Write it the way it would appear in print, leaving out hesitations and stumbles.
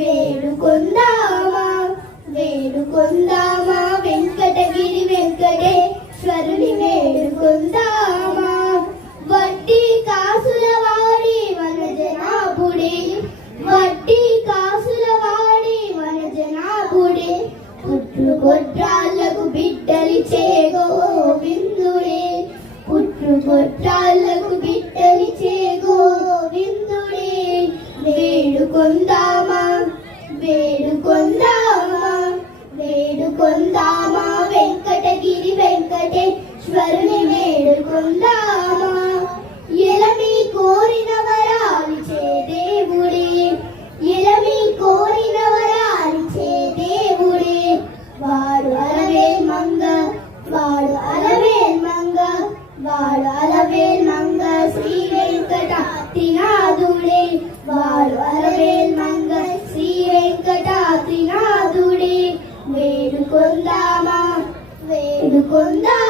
వేడుకొందామా వేడుకొందామా వెంకటగిరి వెంకటేశ్వరుని వేడుకొందామా వడ్డీ కాసుల వాడి మన జనాభుడే వడ్డీ కాసుల వాడి మన జనాభుడే పుట్టు గొడ్రాళ్లకు బిడ్డలిచే గోవిందుడే పుట్టు గొడ్రాళ్లకు బిడ్డలిచే గోవిందుడే వేడుకొందామా వేడుకొందామా వేడుకొందామా వెంకటగిరి వెంకటేశ్వరుని వేడుకొందామా ఎలమి కోరిన వరాలిచే దేవుడే ఎలమి కోరిన వరాలిచే దేవుడే వాడు అలవేల్ మంగ వాడు అలవేల్ మంగ వాడు అలవేల్ మంగ శ్రీ వెంకటాద్రినాథుడే వాడు అలవేల్ మంగ శ్రీ వెంకటాద్రినాథుడే వేడుకొందామా వేడుకొందామా